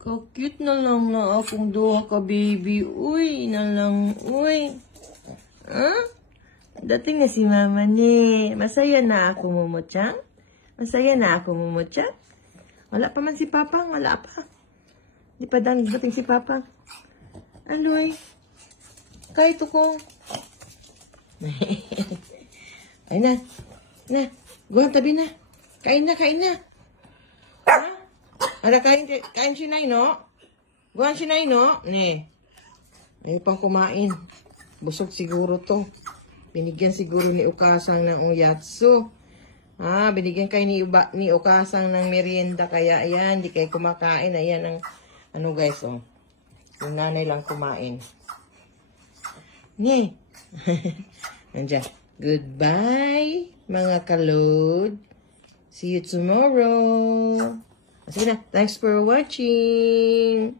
Ka-cute na lang na akong duha ka baby. Uy, na lang. Uy. Ha? Dating na si mama ni. Masaya na ako, Momo-chan? Masaya na ako, Momo-chan? Wala pa man si Papa. Wala pa. Di pa dating si Papa. Aloy. Kahit ko. Ay na. Na. Guhan tabi na. Kain na, kain na. Ha? Ada kain si Nay, no? Guhan si Nay, no? Ne. Ay pang kumain. Busog siguro to. Binigyan siguro ni Ukasang ng uyatsu. Ah, binigyan kayo ni Ukasang ng merienda. Kaya ayan, di kayo kumakain. Ayan ang, ano guys, oh. Yung nanay lang kumain. Ne. Andiyan. Goodbye, mga kalod. See you tomorrow. Sige na. Thanks for watching.